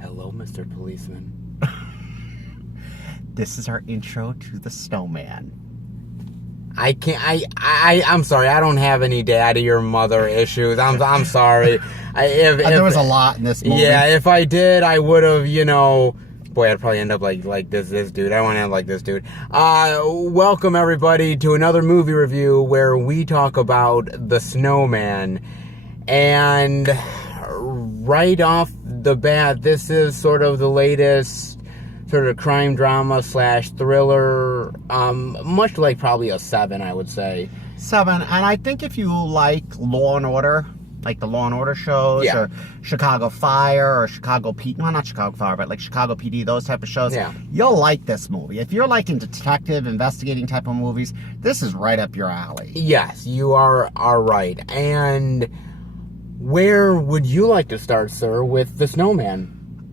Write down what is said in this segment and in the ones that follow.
Hello, Mr. Policeman. This is our intro to The Snowman. I can't. I'm sorry. I don't have any daddy or mother issues. I'm sorry. There was a lot in this movie. Yeah, if I did, I would have. Boy, I'd probably end up like this dude. I don't want to end like this dude. Welcome everybody to another movie review where we talk about The Snowman, and right off the bat, this is sort of the latest sort of crime drama / thriller, much like probably a 7, I would say. 7, and I think if you like Law and Order, like the Law and Order shows, Yeah. or Chicago Fire, or Chicago PD, well, not Chicago Fire, but like Chicago PD, those type of shows, Yeah. you'll like this movie. If you're like into detective, investigating type of movies, this is right up your alley. Yes, you are right. And where would you like to start, sir, with The Snowman?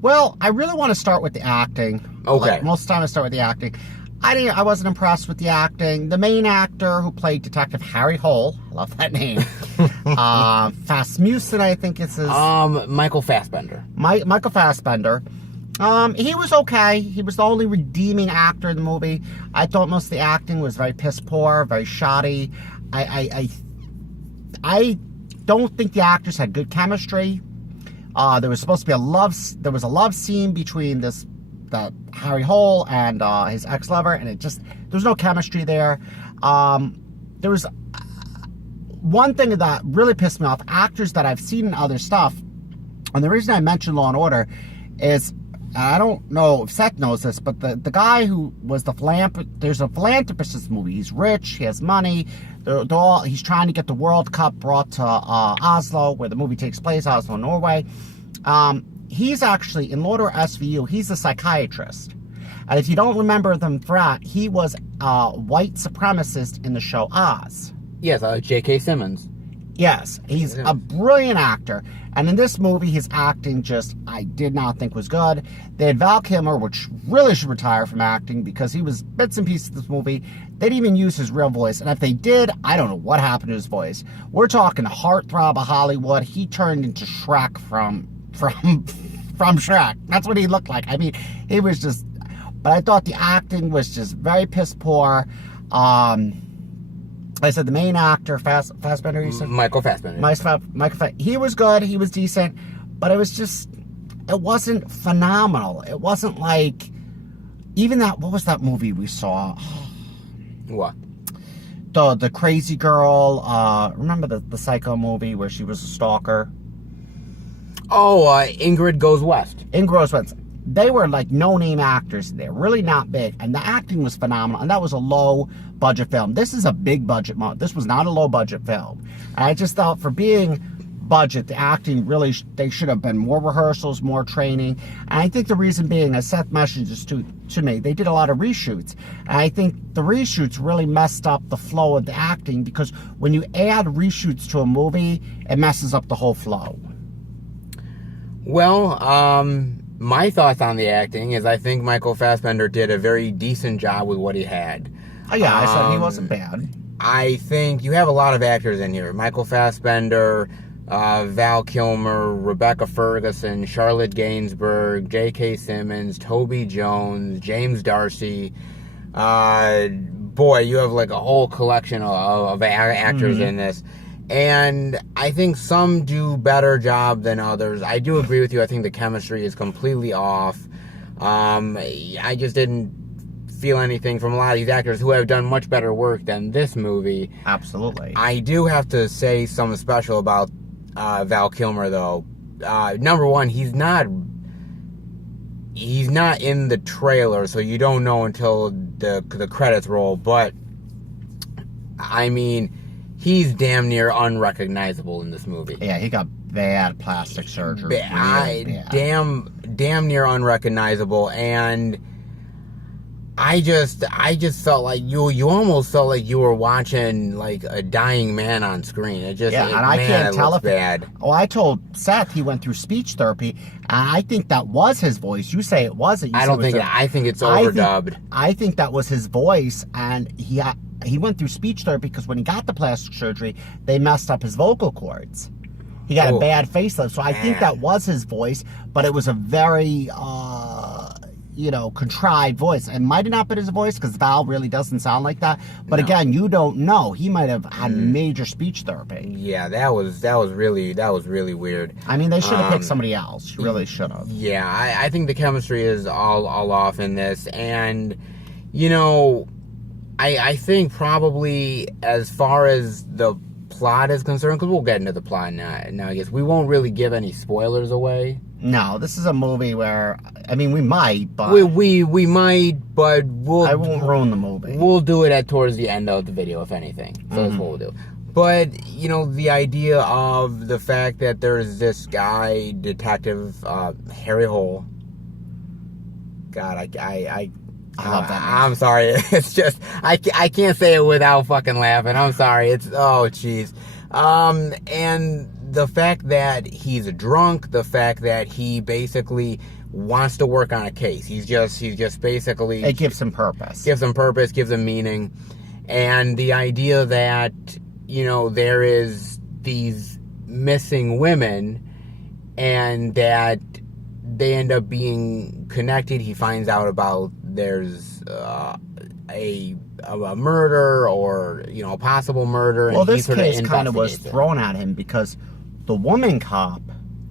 Well, I really want to start with the acting. Okay. Like, most of the time I start with the acting. I wasn't impressed with the acting. The main actor who played Detective Harry Hole, I love that name. Rasmussen, I think it's his. Michael Fassbender. Michael Fassbender. He was okay. He was the only redeeming actor in the movie. I thought most of the acting was very piss poor, very shoddy. I don't think the actors had good chemistry. There was supposed to be a love scene between the Harry Hole and his ex-lover, and there's no chemistry there. There was one thing that really pissed me off. Actors that I've seen in other stuff, and the reason I mentioned Law and Order is, I don't know if Seth knows this, but the guy who was there's a philanthropist in this movie. He's rich, he has money. He's trying to get the World Cup brought to Oslo, where the movie takes place, Oslo, Norway. He's actually, in Law and Order SVU, he's a psychiatrist. And if you don't remember them for that, he was a white supremacist in the show Oz. Yes, J.K. Simmons. Yes, he's a brilliant actor. And in this movie, his acting I did not think was good. They had Val Kilmer, which really should retire from acting because he was bits and pieces of this movie. They didn't even use his real voice. And if they did, I don't know what happened to his voice. We're talking heartthrob of Hollywood. He turned into Shrek from Shrek. That's what he looked like. I mean, he was just... But I thought the acting was just very piss poor. I said the main actor, Fassbender, you said? Michael Fassbender. He was good. He was decent. But it wasn't phenomenal. It wasn't like... Even what was that movie we saw? What? The Crazy Girl. Remember the Psycho movie where she was a stalker? Oh, Ingrid Goes West. Ingrid Goes West. They were like no-name actors. They're really not big. And the acting was phenomenal. And that was a low-budget film. This is a big-budget film. This was not a low-budget film. And I just thought for being budget, the acting really, they should have been more rehearsals, more training. And I think the reason being, as Seth mentioned this to me, they did a lot of reshoots. And I think the reshoots really messed up the flow of the acting because when you add reshoots to a movie, it messes up the whole flow. Well, my thoughts on the acting is I think Michael Fassbender did a very decent job with what he had. Oh, yeah, I said he wasn't bad. I think you have a lot of actors in here. Michael Fassbender, Val Kilmer, Rebecca Ferguson, Charlotte Gainsbourg, J.K. Simmons, Toby Jones, James D'Arcy. Boy, you have like a whole collection of actors in this. And I think some do better job than others. I do agree with you. I think the chemistry is completely off. I just didn't feel anything from a lot of these actors who have done much better work than this movie. Absolutely. I do have to say something special about Val Kilmer, though. Number one, he's not in the trailer, so you don't know until the credits roll. But I mean, he's damn near unrecognizable in this movie. Yeah, he got bad plastic surgery. Bad. Damn near unrecognizable, and I just felt like you almost felt like you were watching like a dying man on screen. I can't tell if bad. I told Seth he went through speech therapy, and I think that was his voice. You say it wasn't. I think it's overdubbed. I think that was his voice, and he went through speech therapy because when he got the plastic surgery, they messed up his vocal cords. He got Oh, a bad facelift. So I think man. that was his voice, but it was a very, contrived voice. It might have not been his voice because Val really doesn't sound like that. But No. again, you don't know. He might have had major speech therapy. Yeah, that was really weird. I mean, they should have picked somebody else. You really should have. Yeah, I think the chemistry is all off in this, and you know, I think probably as far as the plot is concerned, because we'll get into the plot now. I guess we won't really give any spoilers away. No, this is a movie where, I mean, we might, but We might, but I won't ruin the movie. We'll do it towards the end of the video, if anything. So that's what we'll do. But, you know, the idea of the fact that there's this guy, Detective Harry Hole. God, I love that name. I'm sorry. It's just, I can't say it without fucking laughing. I'm sorry. Oh, jeez. And the fact that he's a drunk, the fact that he basically wants to work on a case. He's just basically... It gives him purpose. Gives him purpose, gives him meaning. And the idea that, you know, there is these missing women and that they end up being connected. He finds out about there's a murder or, you know, a possible murder. Well, and he this sort of case kind of was investigates it. thrown at him because the woman cop,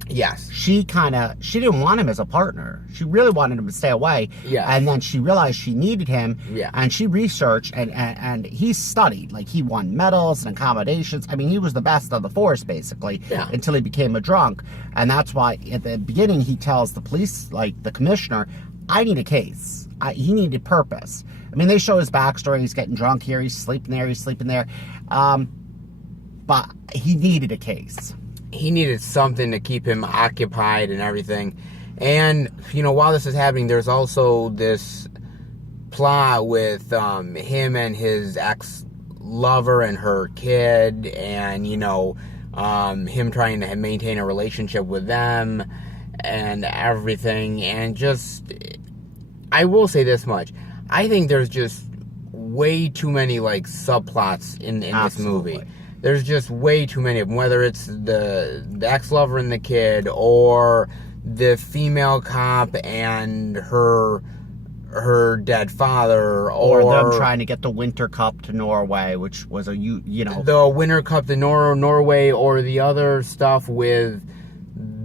Yes. she didn't want him as a partner. She really wanted him to stay away. Yeah. And then she realized she needed him. Yeah. And she researched and he studied. Like, he won medals and accommodations. I mean, he was the best of the force, basically, Yeah. until he became a drunk. And that's why at the beginning he tells the police, like the commissioner, I need a case. He needed purpose. I mean, they show his backstory. He's getting drunk here. He's sleeping there. But he needed a case. He needed something to keep him occupied and everything. And, you know, while this is happening, there's also this plot with him and his ex-lover and her kid, and, you know, him trying to maintain a relationship with them and everything. And just, I will say this much. I think there's just way too many, like, subplots in this movie. There's just way too many of them, whether it's the ex-lover and the kid, or the female cop and her dead father, or them trying to get the Winter Cup to Norway, which was the Winter Cup to Norway, or the other stuff with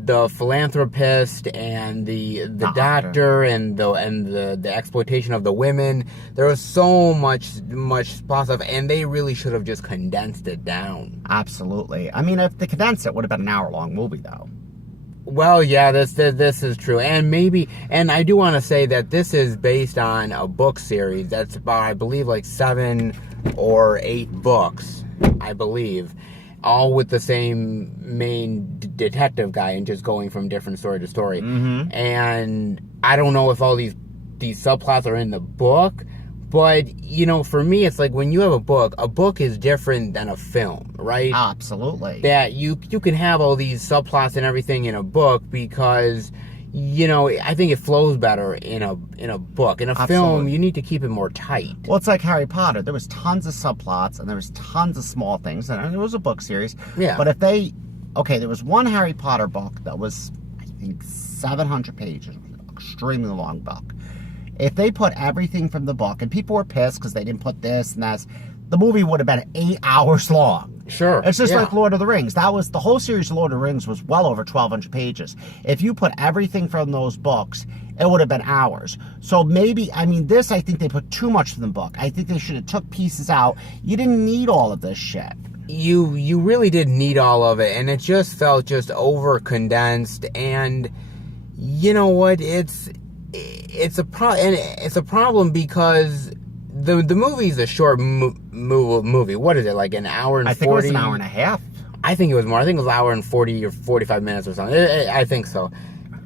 the philanthropist and the doctor and the exploitation of the women. There was so much stuff, and they really should have just condensed it down. Absolutely. I mean, if they condensed it, would have been an hour-long movie, though. Well, yeah, this is true, and I do want to say that this is based on a book series that's about, I believe, like 7 or 8 books, I believe, all with the same main detective guy and just going from different story to story. Mm-hmm. And I don't know if all these subplots are in the book, but, you know, for me, it's like when you have a book is different than a film, right? Absolutely. That you can have all these subplots and everything in a book because, you know, I think it flows better in a book. In a film, you need to keep it more tight. Well, it's like Harry Potter. There was tons of subplots and there was tons of small things, and it was a book series. Yeah. But there was one Harry Potter book that was, I think, 700 pages. It was an extremely long book. If they put everything from the book, and people were pissed because they didn't put this and that, the movie would have been 8 hours long. Sure. It's just like Lord of the Rings. The whole series of Lord of the Rings was well over 1,200 pages. If you put everything from those books, it would have been hours. So maybe, I mean, I think they put too much from the book. I think they should have took pieces out. You didn't need all of this shit. You really didn't need all of it, and it just felt just over condensed. And you know what? It's a problem because the movie's a short movie. What is it, like an hour and 40? I think it was an hour and a half. I think it was more. I think it was an hour and 40 or 45 minutes or something. I think so.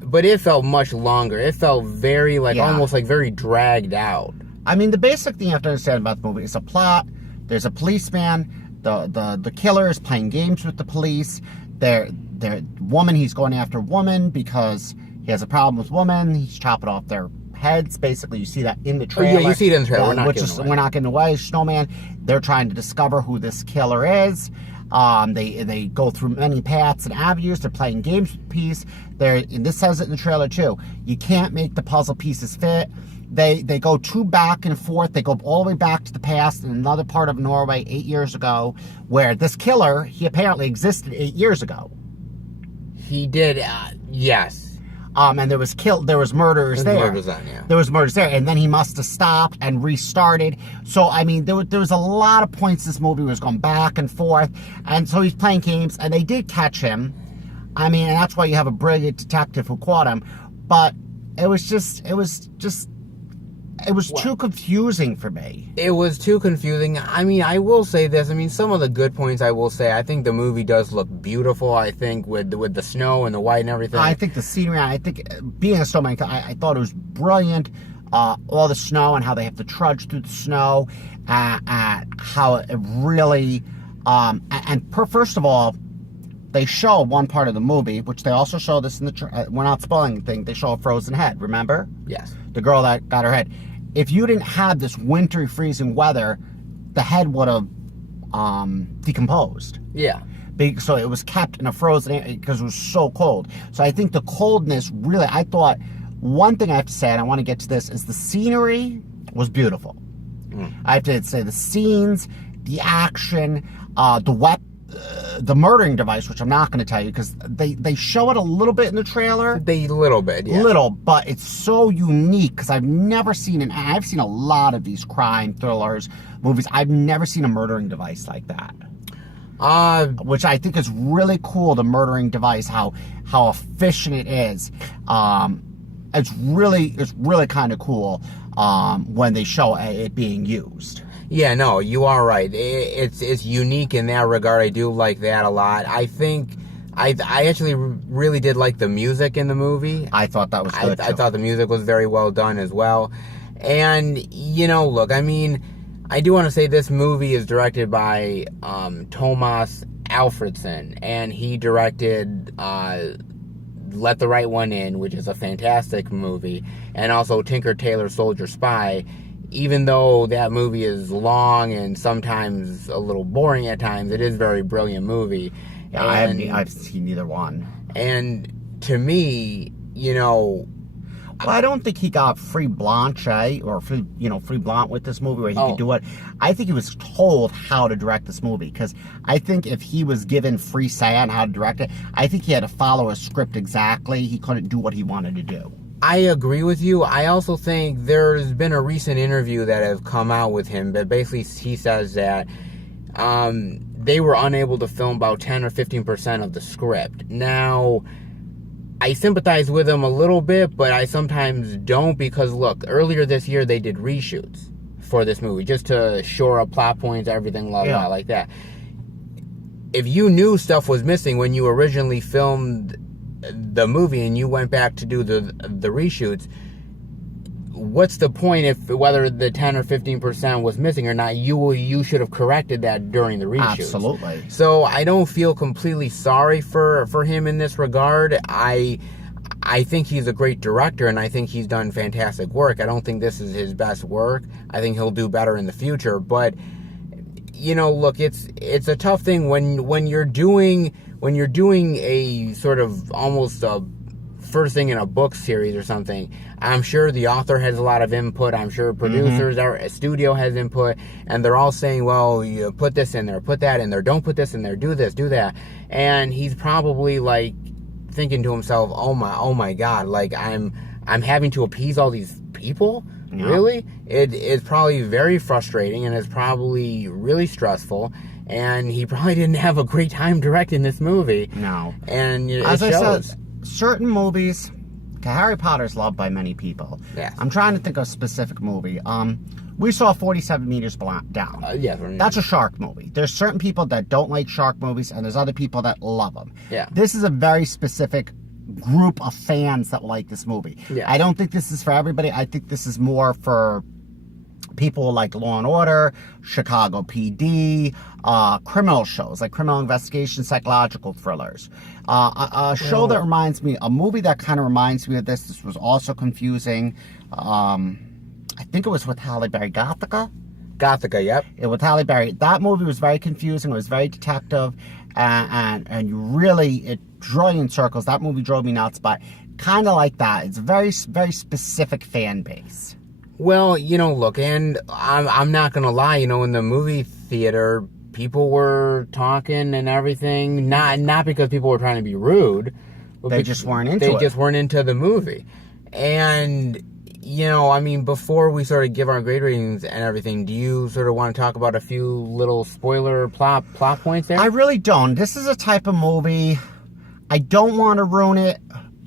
But it felt much longer. It felt very, almost like very dragged out. I mean, the basic thing you have to understand about the movie is a plot. There's a policeman. The killer is playing games with the police. He's going after woman because he has a problem with woman. He's chopping off their heads. Basically, you see that in the Oh, trailer. yeah, you see it in the trailer. We're not which giving is away. we're not getting away. Snowman. They're trying to discover who this killer is. They go through many paths and avenues. They're playing games with peace. And this says it in the trailer too. You can't make the puzzle pieces fit. They go too back and forth. They go all the way back to the past in another part of Norway 8 years ago, where this killer, he apparently existed 8 years ago. He did, yes. And there was murders there. Murders on, yeah. There was murders there, and then he must have stopped and restarted. So I mean, there was a lot of points this movie was going back and forth, and so he's playing games, and they did catch him. I mean, and that's why you have a brilliant detective who caught him. But it was too confusing for me. It was too confusing. I mean, I will say this. I mean, some of the good points I will say. I think the movie does look beautiful. I think with the snow and the white and everything. I think the scenery, I think being a snowman, I thought it was brilliant. All the snow and how they have to trudge through the snow. How it really... first of all, they show one part of the movie, which they also show this in the... we're not spoiling anything. They show a frozen head, remember? Yes. The girl that got her head. If you didn't have this wintry, freezing weather, the head would have decomposed. Yeah. So it was kept in a frozen area because it was so cold. So I think the coldness really, I thought, one thing I have to say, and I want to get to this, is the scenery was beautiful. I have to say the scenes, the action, the murdering device, which I'm not going to tell you because they show it a little bit in the trailer. Little bit, yeah. Little, but it's so unique because I've never seen I've seen a lot of these crime thrillers, movies. I've never seen a murdering device like that. Which I think is really cool, the murdering device, how efficient it is. It's really kind of cool when they show it being used. Yeah, no, you are right. It's unique in that regard. I do like that a lot. I think I actually really did like the music in the movie. I thought that was good. I thought the music was very well done as well. And look, I mean, I do want to say this movie is directed by Thomas Alfredson, and he directed Let the Right One In, which is a fantastic movie, and also Tinker Tailor Soldier Spy. Even though that movie is long and sometimes a little boring at times, it is a very brilliant movie. Yeah, I've seen neither one. And to me, well, I don't think he got free blanche or free blanc with this movie where he could do it. I think he was told how to direct this movie because I think if he was given free say on how to direct it, I think he had to follow a script exactly. He couldn't do what he wanted to do. I agree with you. I also think there's been a recent interview that has come out with him, but basically he says that they were unable to film about 10 or 15% of the script. Now, I sympathize with him a little bit, but I sometimes don't because, look, earlier this year they did reshoots for this movie just to shore up plot points, everything like that. If you knew stuff was missing when you originally filmed the movie and you went back to do the reshoots, what's the point if whether the 10 or 15% was missing or not? You should have corrected that during the reshoots. Absolutely. So I don't feel completely sorry for him in this regard. I think he's a great director and I think he's done fantastic work. I don't think this is his best work. I think he'll do better in the future, but look, it's a tough thing when you're doing a sort of almost a first thing in a book series or something. I'm sure the author has a lot of input. I'm sure producers, a studio has input, and they're all saying, well, you put this in there, put that in there, don't put this in there, do this, do that. And he's probably like thinking to himself, oh my God, like I'm having to appease all these people? Yeah. Really? It's probably very frustrating and it's probably really stressful. And he probably didn't have a great time directing this movie. No. And it As shows. I said, certain movies, Harry Potter's loved by many people. Yes. I'm trying to think of a specific movie. We saw 47 Meters Down. Yes. That's a shark movie. There's certain people that don't like shark movies, and there's other people that love them. Yeah. This is a very specific group of fans that like this movie. Yeah. I don't think this is for everybody. I think this is more for people like Law and Order, Chicago PD, criminal shows like criminal investigation, psychological thrillers. A show that reminds me, a movie that kind of reminds me of this. This was also confusing. I think it was with Halle Berry, Gothica. Gothica, yep. With Halle Berry. That movie was very confusing. It was very detective, and you really, it drove you in circles. That movie drove me nuts, but kind of like that. It's a very, very specific fan base. Well, look, and I'm not gonna lie, in the movie theater, people were talking and everything, not because people were trying to be rude, but They just weren't into it. They just weren't into the movie. And, before we sort of give our grade ratings and everything, do you sort of want to talk about a few little spoiler plot points there? I really don't. This is a type of movie, I don't want to ruin it,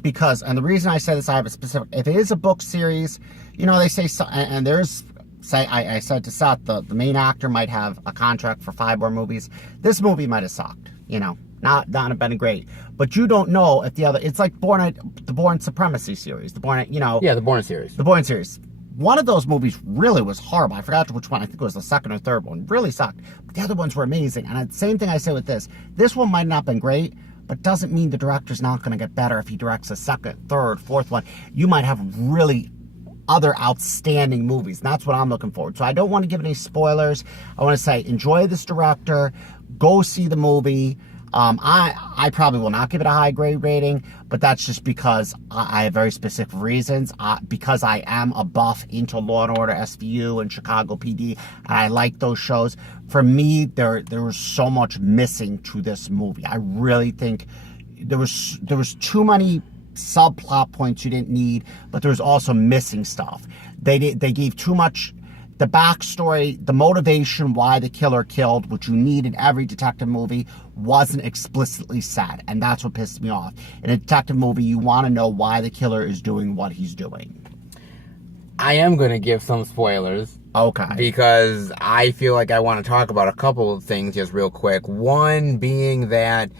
because, and the reason I say this, I have a specific, if it is a book series, they say, and there's, say, I said to Seth, the main actor might have a contract for 5 more movies. This movie might have sucked, not have been great. But you don't know if the other, it's like the Bourne Supremacy series, the Bourne series. The Bourne series. One of those movies really was horrible. I forgot which one. I think it was the second or third one. Really sucked. But the other ones were amazing. And the same thing I say with this. This one might not have been great, but doesn't mean the director's not going to get better if he directs a second, third, fourth one. You might have really other outstanding movies. And that's what I'm looking forward to. So I don't want to give any spoilers. I want to say, enjoy this director. Go see the movie. I probably will not give it a high grade rating, but that's just because I have very specific reasons. Because I am a buff into Law and Order, SVU, and Chicago PD, and I like those shows. For me, there was so much missing to this movie. I really think there was too many subplot points you didn't need, but there was also missing stuff. They gave too much. The backstory, the motivation why the killer killed, which you need in every detective movie, wasn't explicitly said. And that's what pissed me off. In a detective movie, you want to know why the killer is doing what he's doing. I am going to give some spoilers. Okay. Because I feel like I want to talk about a couple of things just real quick. One being that,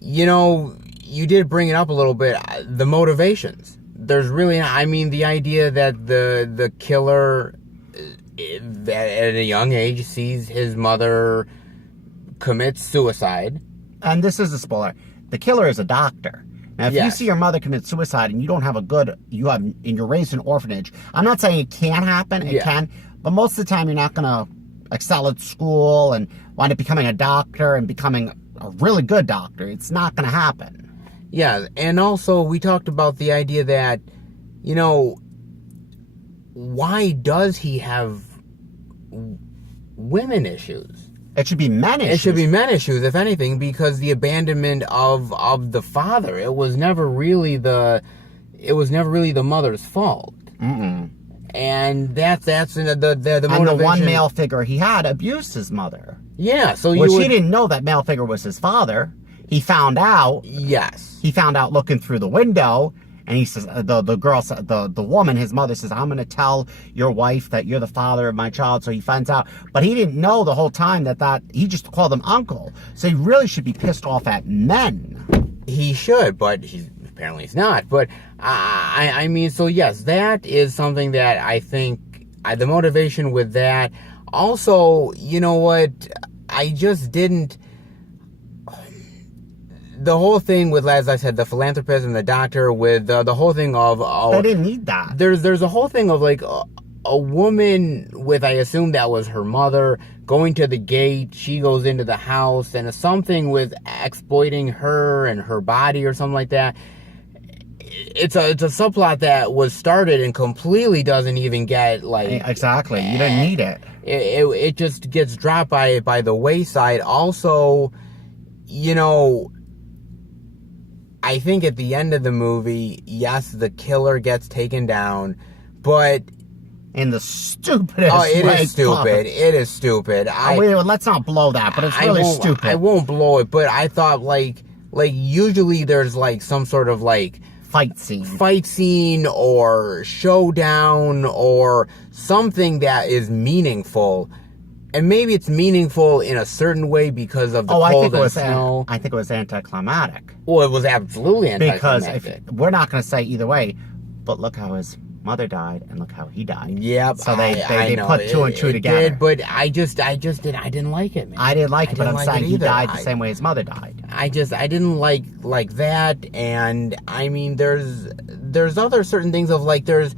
you did bring it up a little bit, the motivations. There's really, the idea that the killer at a young age sees his mother commit suicide. And this is a spoiler. The killer is a doctor. Now, if you see your mother commit suicide and you don't have and you're raised in an orphanage, I'm not saying it can't happen, it can, but most of the time you're not going to excel at school and wind up becoming a doctor and becoming a really good doctor. It's not going to happen. Yeah, and also we talked about the idea that, why does he have women issues? It should be men issues. It should be men issues, if anything, because the abandonment of the father, it was never really the mother's fault. Mm-mm. And that's the motivation. And the one male figure he had abused his mother. Yeah, so he didn't know that male figure was his father. He found out. Yes. He found out looking through the window. And he says, the girl, the woman, his mother says, I'm going to tell your wife that you're the father of my child. So he finds out. But he didn't know the whole time that he just called him uncle. So he really should be pissed off at men. He should, but apparently he's not. But so yes, that is something that I think, the motivation with that. Also, you know what? I just didn't. The whole thing with, as I said, the philanthropist and the doctor, with the whole thing of... they didn't need that. There's a whole thing of, like, a woman with, I assume that was her mother, going to the gate. She goes into the house, and something with exploiting her and her body or something like that. It's a subplot that was started and completely doesn't even get, like... Exactly. You didn't need it. It just gets dropped by the wayside. Also, I think at the end of the movie, yes, the killer gets taken down, but... In the stupidest way. It is stupid. It is stupid. Let's not blow that, but it's really stupid. I won't blow it, but I thought, like usually there's, like, some sort of, like... Fight scene or showdown or something that is meaningful. And maybe it's meaningful in a certain way because of the cold and snow. I think it was anticlimactic. Well, it was absolutely anticlimactic. Because we're not going to say either way, but look how his mother died, and look how he died. Yep. So they know. put two and two together. Did, but I didn't like it, man. I didn't like it, but I'm saying he died the I- same way his mother died. I didn't like that, and I mean, there's other certain things of like there's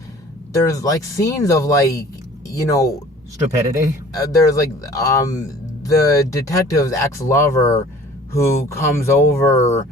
like scenes of like, you know, Stupidity. there's like the detective's ex-lover who comes over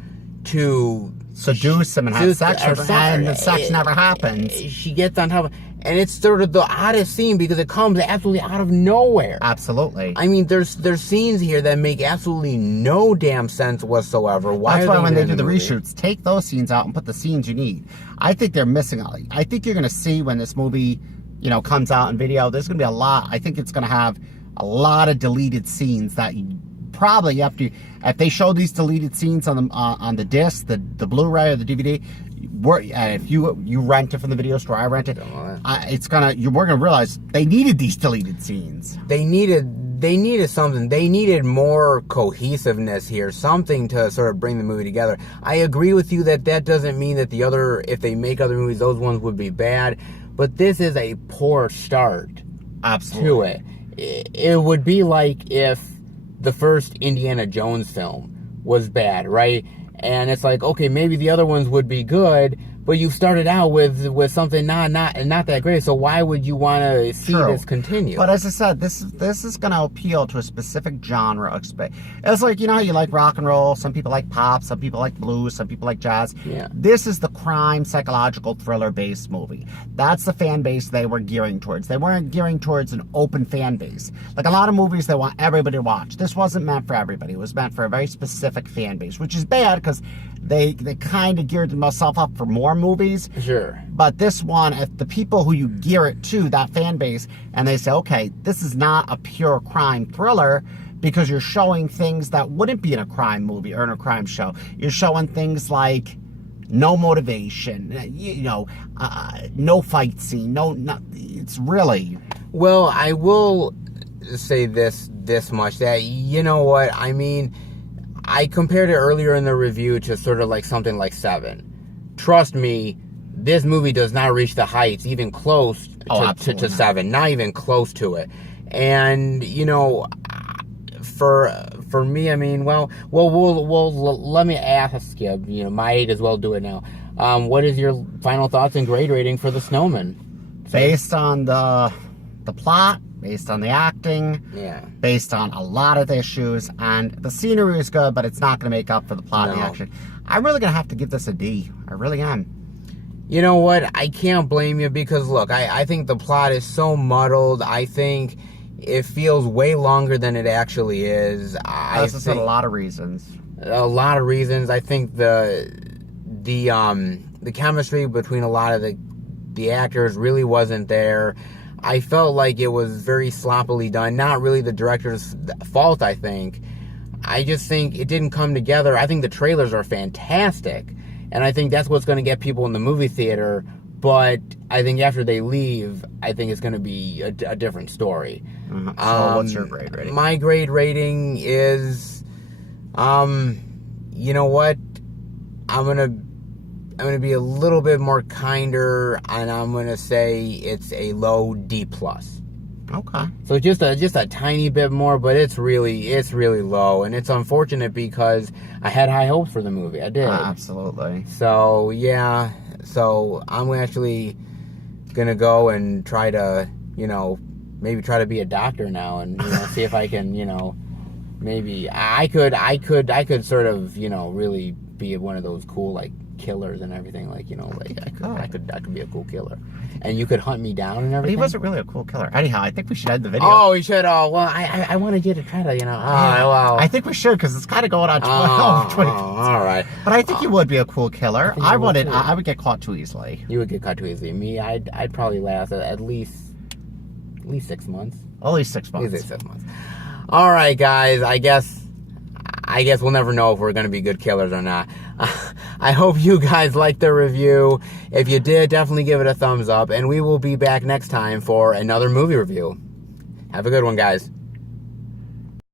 to Seduce him and have sex with him, and the sex never happens. She gets on top of, and it's sort of the oddest scene because it comes absolutely out of nowhere. Absolutely. I mean, there's scenes here that make absolutely no damn sense whatsoever. That's why when they do in the movie? reshoots, take those scenes out and put the scenes you need. I think they're missing out. I think you're going to see when this movie, you know, comes out in video, there's going to be a lot. I think it's going to have a lot of deleted scenes that you probably after, if they show these deleted scenes on the disc, the Blu-ray or the DVD, if you rent it from the video store, I rent it. We're gonna realize they needed these deleted scenes. They needed something. They needed more cohesiveness here, something to sort of bring the movie together. I agree with you that doesn't mean that if they make other movies, those ones would be bad. But this is a poor start. Absolutely. To it. It would be like if the first Indiana Jones film was bad, right? And it's like, okay, maybe the other ones would be good, but you started out with something not that great. So why would you want to see this continue? But as I said, this is going to appeal to a specific genre. It's like, you know how you like rock and roll. Some people like pop. Some people like blues. Some people like jazz. Yeah. This is the crime psychological thriller based movie. That's the fan base they were gearing towards. They weren't gearing towards an open fan base. Like a lot of movies they want everybody to watch. This wasn't meant for everybody. It was meant for a very specific fan base, which is bad because they kind of geared themselves up for more movies. Sure. But this one, if the people who you gear it to, that fan base, and they say, okay, this is not a pure crime thriller because you're showing things that wouldn't be in a crime movie or in a crime show. You're showing things like no motivation, no fight scene, it's really... Well, I will say this much, that, you know what, I mean, I compared it earlier in the review to sort of like something like Seven. Trust me, this movie does not reach the heights even close to Seven, not even close to it. And, you know, for me, I mean, well, let me ask you, you know, might as well do it now. What is your final thoughts and grade rating for The Snowman? Based on the plot, based on the acting, based on a lot of the issues, and the scenery is good, but it's not going to make up for the plot and the action. I'm really going to have to give this a D. I really am. You know what? I can't blame you because, look, I think the plot is so muddled. I think it feels way longer than it actually is. I think a lot of reasons. A lot of reasons. I think the chemistry between a lot of the actors really wasn't there. I felt like it was very sloppily done. Not really the director's fault, I think. I just think it didn't come together. I think the trailers are fantastic. And I think that's what's going to get people in the movie theater. But I think after they leave, I think it's going to be a different story. So what's your grade rating? My grade rating is, you know what? I'm gonna be a little bit more kinder, and I'm gonna say it's a low D+. Okay. So just a tiny bit more, but it's really low, and it's unfortunate because I had high hopes for the movie. I did. Absolutely. So yeah, I'm actually gonna go and try to, you know, maybe try to be a doctor now, and you know, see if I can, you know, maybe I could sort of, you know, really be one of those cool like killers and everything, like, you know, like I could be a cool killer, and you could hunt me down and everything. But he wasn't really a cool killer. Anyhow, I think we should end the video. Oh, we should. Oh, well, I wanted you to try to, you know. Oh, well. I think we should because it's kind of going on 12. 20. All right. But I think you would be a cool killer. I would cool. get caught too easily. You would get caught too easily. Me, I'd probably last at least 6 months. At least 6 months. At least 6 months. All right, guys. I guess we'll never know if we're going to be good killers or not. I hope you guys liked the review. If you did, definitely give it a thumbs up. And we will be back next time for another movie review. Have a good one, guys.